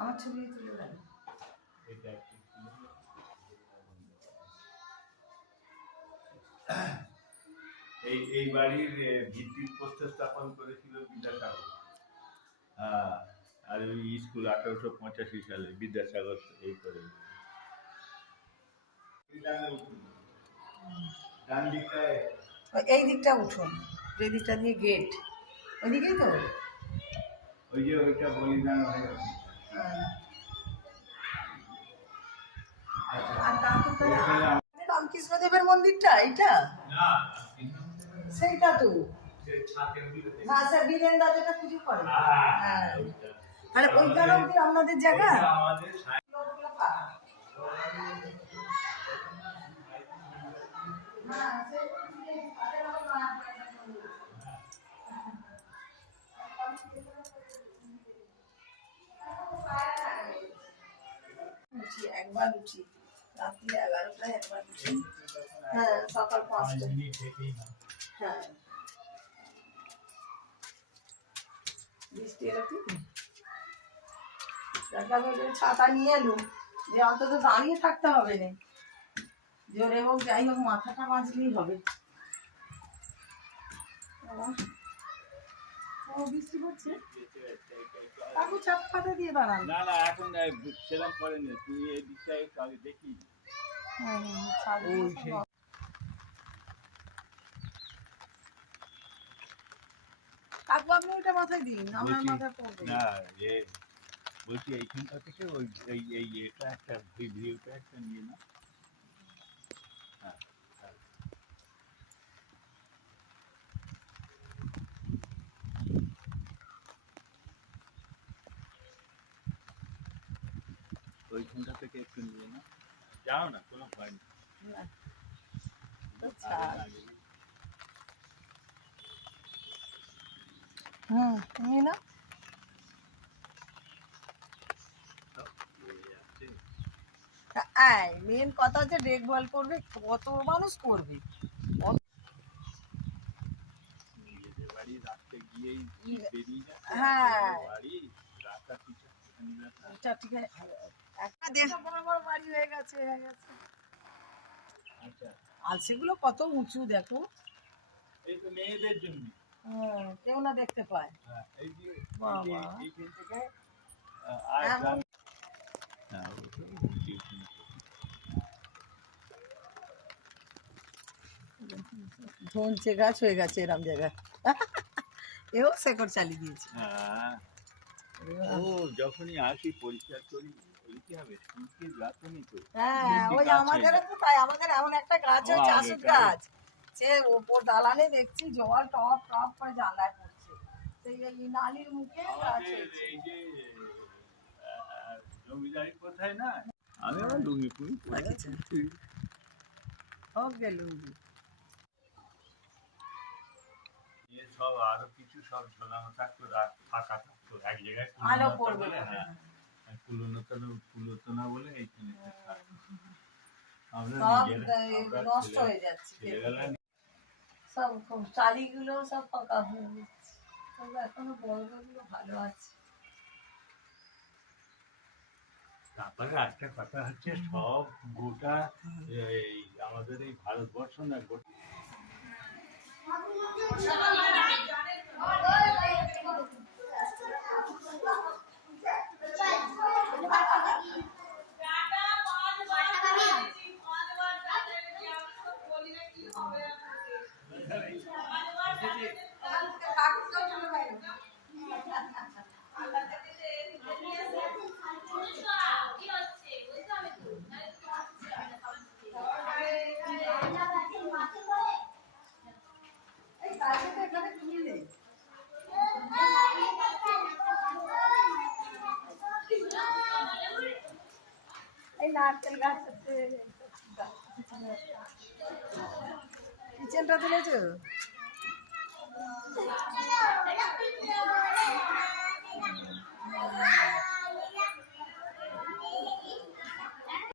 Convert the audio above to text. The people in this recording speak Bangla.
আমার ছবি তুলে দেন। এই বাড়ির ভিত্তি প্রস্তর স্থাপন করেছিল বিদ্যাসাগর। আর ওই স্কুল 1885 সালে বিদ্যাসাগর এই করে। ডান দিকটায় এই দিকটা উঠুন, যে দিকটা দিয়ে গেট, ওইদিকেই তো। ওই যে ওইটা বলিদান হয়ে গেছে। রামকৃষ্ণদেবের মন্দিরটা এইটা সেইটা তো। হ্যাঁ স্যার, বীরেন দা যেটা পুজো করে। হ্যাঁ, মানে ওইখানেও কি আপনাদের জায়গা? একবার উঠি রাত্রি 11টায়, একবার উঠি। হ্যাঁ, সকাল 5টায়। হ্যাঁ, বৃষ্টি এলো ঠিক। আমি ছাতা নিয়ে এলুম যে অন্তত দাঁড়িয়ে থাকতে হবে না, জোরে হোক যাই হোক মাথাটা বাঁচলেই হবে। বৃষ্টি পড়ছে, কাকু চাপ পাতা দিয়ে দাঁড়ান। না না, এখন সেরকম করেন না, তুই এই দিকটায় আগে দেখি। কাকু আপনি ওইটা মাথায় দিন, আমার মাথায় পড়বে না। যে বলছি এইখানটা থেকে ওই এই এটা একটা ভিউটা একটা নিয়ে না। ওইখানটা থেকে একটু নিয়ে না, যাও না, কোনো ভয় নেই। নিয়ে না। মেন কথা হচ্ছে দেখভাল করবে, কত মানুষ করবে। হ্যাঁ, ঠিক আছে, একটা বড় বড় বাড়ি হয়ে গেছে। আর সেগুলো কত উঁচু দেখো, এই তো মেয়েদের জন্য। কেউ না দেখতে পায়। এই যে বাবা, এইখান থেকে ধনচে গাছ হয়ে গেছে এরম জায়গায়। এও শেকড় চালিয়ে দিয়েছে। ও যখনই আসি পরিষ্কার করি, কি হবে, শুকিয়ে যাচ্ছেনি তো। হ্যাঁ, ওই আমাদেরও তো তাই, আমাদের এমন একটা গাছ হয়েছে আশুর গাছ, সে ওপর দালানে দেখছি জল টপ টপ করে জানলায় পড়ছে। সেই এই নালির মুখে গাছ হয়েছে। এই যে জমিদারি কোথায় না, আমি আমার লুঙ্গি পুরি হোক গে লুঙ্গি। সব আরো কিছু সব ঝোলানো থাকতো, ফাঁকা থাকতো এক জায়গায়, আলো পড়বে। হ্যাঁ, কুলোতো না বলে এইখানে নষ্ট হয়ে যাচ্ছে, সব চালিগুলো সব ফাঁকা হয়ে যাচ্ছে। তবে এখনো বড় বড়গুলো ভালো আছে। তারপরে একটা কথা হচ্ছে, সব গোটা এই আমাদের এই ভারতবর্ষ না, নারকেল গাছ কিচেনটা তুলেছো?